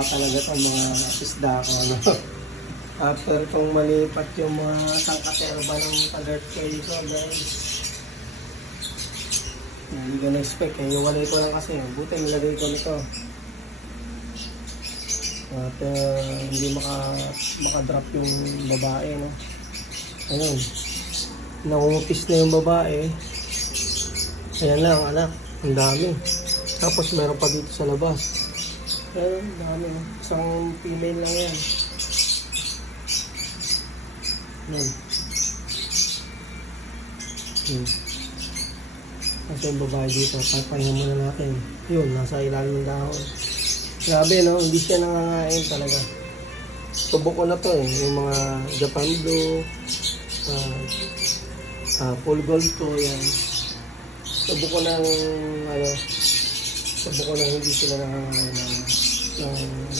Talaga itong mga isda ko, ano. After kong malipat yung mga tangkaterba ng alert kayo ko, guys. Hindi ko na-expect eh. Yung walay ko lang kasi. Buti nilagay ko nito. At hindi makadrop yung babae, no. Ayun. Nangungupis na yung babae. Ayan lang, anak. Ang dami. Tapos meron pa dito sa labas. Ayun, dami. Isang female lang yan. Ayun. Kasi yung babae dito, papahinga muna natin. Yun, nasa ilalim ng dahon. Grabe, no? Hindi siya nangangain talaga. Tubo ko na to eh. Yung mga Japan Blue, full gold ko, yan. Tubo ko ng, hindi sila nangangain ng